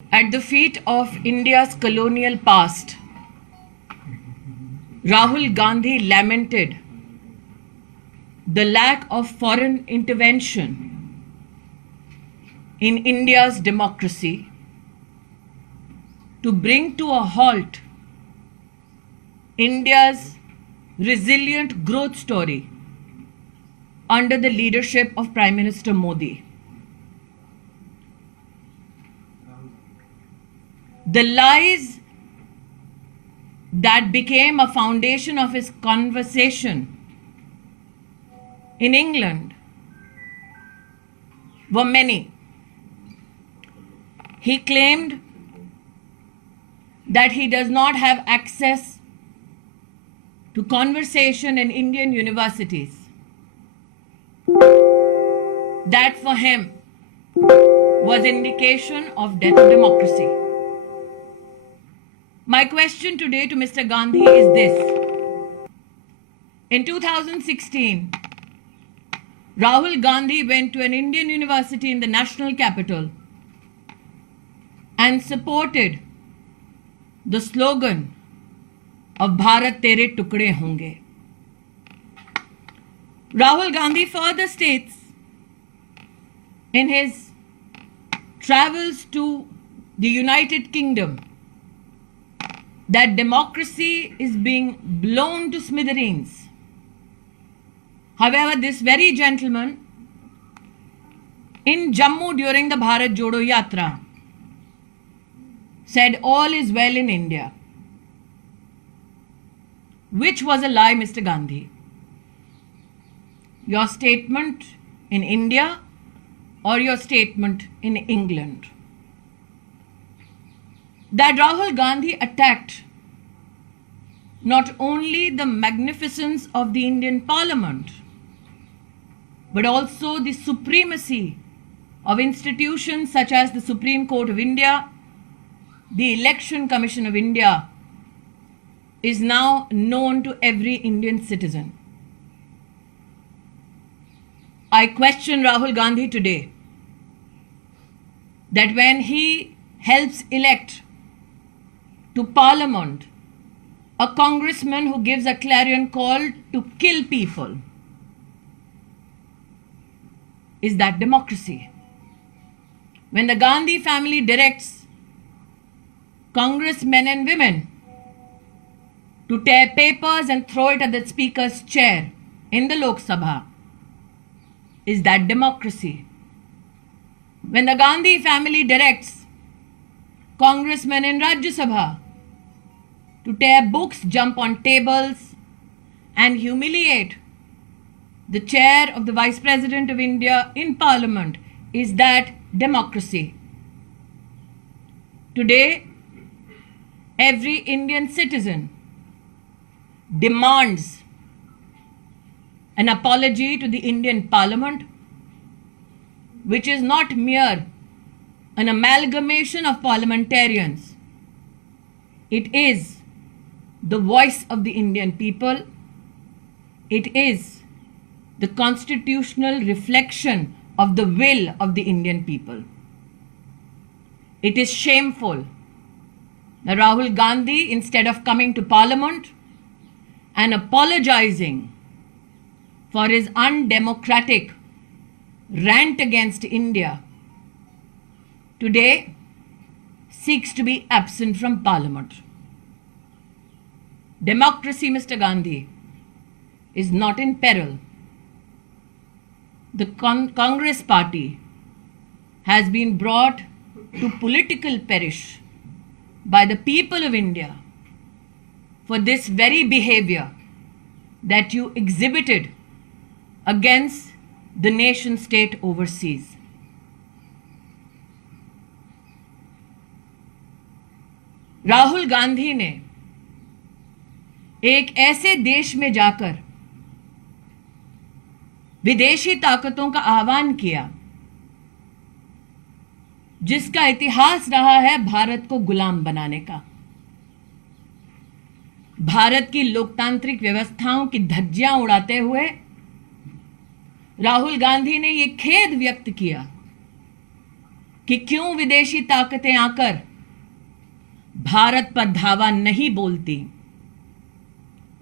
At the feet of India's colonial past, Rahul Gandhi lamented the lack of foreign intervention in India's democracy to bring to a halt India's resilient growth story under the leadership of Prime Minister Modi. The lies that became a foundation of his conversation in England were many. He claimed that he does not have access to conversation in Indian universities. That for him was indication of death of democracy. My question today to Mr. Gandhi is this. In 2016, Rahul Gandhi went to an Indian university in the national capital and supported the slogan of Bharat Tere Tukde Honge. Rahul Gandhi further states in his travels to the United Kingdom that democracy is being blown to smithereens. However, this very gentleman in Jammu during the Bharat Jodo Yatra said all is well in India, which was a lie, Mr. Gandhi. Your statement in India or your statement in England? That Rahul Gandhi attacked not only the magnificence of the Indian Parliament, but also the supremacy of institutions such as the Supreme Court of India, the Election Commission of India, is now known to every Indian citizen. I question Rahul Gandhi today that when he helps elect to Parliament a congressman who gives a clarion call to kill people, is that democracy? When the Gandhi family directs congressmen and women to tear papers and throw it at the speaker's chair in the Lok Sabha, is that democracy? When the Gandhi family directs congressmen in Rajya Sabha to tear books, jump on tables, and humiliate the chair of the Vice President of India in Parliament, is that democracy? Today, every Indian citizen demands an apology to the Indian Parliament, which is not mere an amalgamation of parliamentarians. It is the voice of the Indian people. It is the constitutional reflection of the will of the Indian people. It is shameful that Rahul Gandhi, instead of coming to Parliament and apologizing for his undemocratic rant against India, today seeks to be absent from Parliament. Democracy, Mr. Gandhi, is not in peril. The Congress party has been brought to political perish by the people of India for this very behavior that you exhibited against the nation state overseas. Rahul Gandhi ने एक ऐसे देश में जाकर विदेशी ताकतों का आह्वान किया जिसका इतिहास रहा है भारत को गुलाम बनाने का। भारत की लोकतांत्रिक व्यवस्थाओं की धज्जियां उड़ाते हुए राहुल गांधी ने यह खेद व्यक्त किया कि क्यों विदेशी ताकतें आकर भारत पर धावा नहीं बोलती।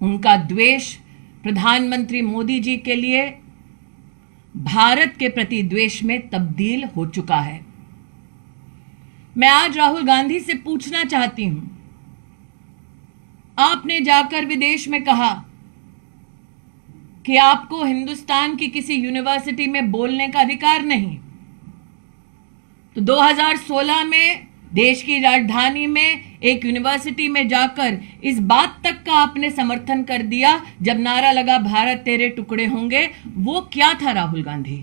उनका द्वेष प्रधानमंत्री मोदी जी के लिए भारत के प्रति द्वेष में तब्दील हो चुका है। मैं आज राहुल गांधी से पूछना चाहती हूं, आपने जाकर विदेश में कहा कि आपको हिंदुस्तान की किसी यूनिवर्सिटी में बोलने का अधिकार नहीं, तो 2016 में देश की राजधानी में एक यूनिवर्सिटी में जाकर इस बात तक का आपने समर्थन कर दिया जब नारा लगा भारत तेरे टुकड़े होंगे। वो क्या था राहुल गांधी?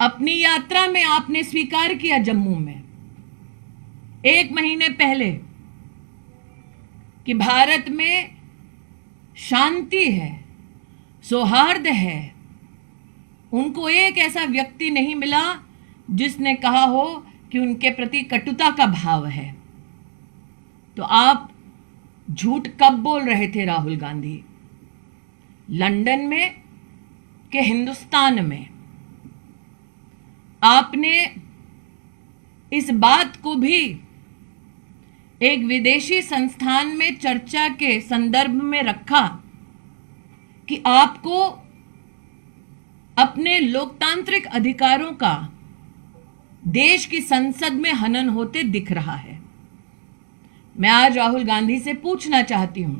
अपनी यात्रा में आपने स्वीकार किया जम्मू में 1 महीने पहले कि भारत में शांति है, सौहार्द है। उनको एक ऐसा व्यक्ति नहीं मिला जिसने कहा हो कि उनके प्रति कटुता का भाव है। तो आप झूठ कब बोल रहे थे राहुल गांधी? लंदन में कि हिंदुस्तान में? आपने इस बात को भी एक विदेशी संस्थान में चर्चा के संदर्भ में रखा कि आपको अपने लोकतांत्रिक अधिकारों का देश की संसद में हनन होते दिख रहा है। मैं आज राहुल गांधी से पूछना चाहती हूं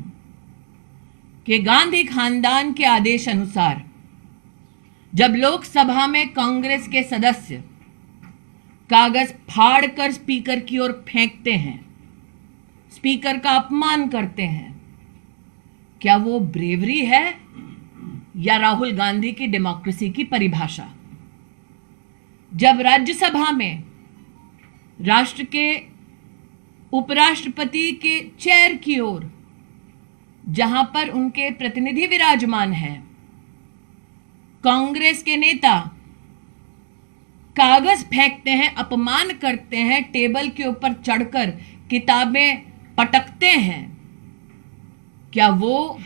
कि गांधी खानदान के आदेश अनुसार जब लोकसभा में कांग्रेस के सदस्य कागज फाड़कर स्पीकर की ओर फेंकते हैं, स्पीकर का अपमान करते हैं, क्या वो ब्रेवरी है या राहुल गांधी की डेमोक्रेसी की परिभाषा? जब राज्यसभा में राष्ट्र के उपराष्ट्रपति के चेयर की ओर, जहां पर उनके प्रतिनिधि विराजमान हैं, कांग्रेस के नेता कागज फेंकते हैं, अपमान करते हैं, टेबल के ऊपर चढ़कर किताबें पटकते हैं, क्या वो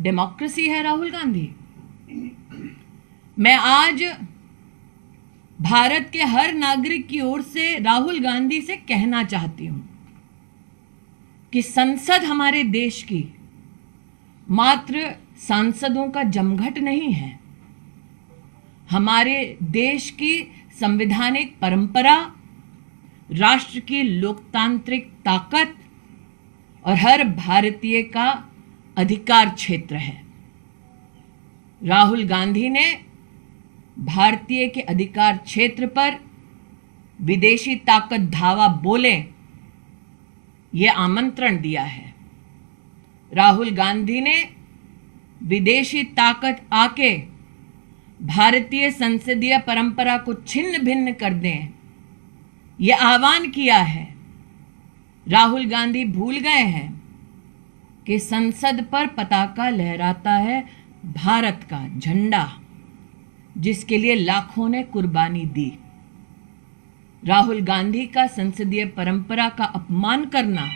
डेमोक्रेसी है राहुल गांधी? मैं आज भारत के हर नागरिक की ओर से राहुल गांधी से कहना चाहती हूं कि संसद हमारे देश की मात्र सांसदों का जमघट नहीं है। हमारे देश की संवैधानिक परंपरा, राष्ट्र की लोकतांत्रिक ताकत और हर भारतीय का अधिकार क्षेत्र है। राहुल गांधी ने भारतीय के अधिकार क्षेत्र पर विदेशी ताकत धावा बोले ये आमंत्रण दिया है। राहुल गांधी ने विदेशी ताकत आके भारतीय संसदीय परंपरा को छिन्न भिन्न कर दें ये आह्वान किया है। राहुल गांधी भूल गए हैं कि संसद पर पताका लहराता है भारत का झंडा, जिसके लिए लाखों ने कुर्बानी दी। राहुल गांधी का संसदीय परंपरा का अपमान करना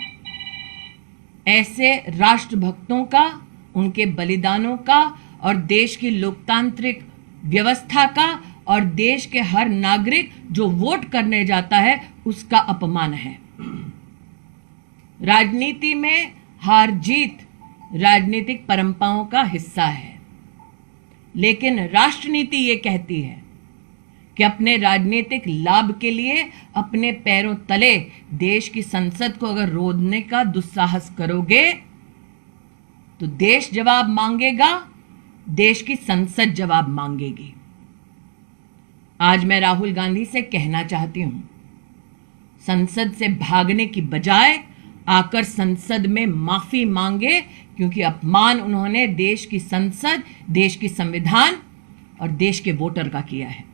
ऐसे राष्ट्रभक्तों का, उनके बलिदानों का और देश की लोकतांत्रिक व्यवस्था का और देश के हर नागरिक जो वोट करने जाता है उसका अपमान है। राजनीति में हार जीत राजनीतिक परंपराओं का हिस्सा है, लेकिन राष्ट्रनीति ये कहती है कि अपने राजनीतिक लाभ के लिए अपने पैरों तले देश की संसद को अगर रोदने का दुस्साहस करोगे तो देश जवाब मांगेगा, देश की संसद जवाब मांगेगी। आज मैं राहुल गांधी से कहना चाहती हूं, संसद से भागने की बजाय आकर संसद में माफी मांगे, क्योंकि अपमान उन्होंने देश की संसद, देश की संविधान और देश के वोटर का किया है।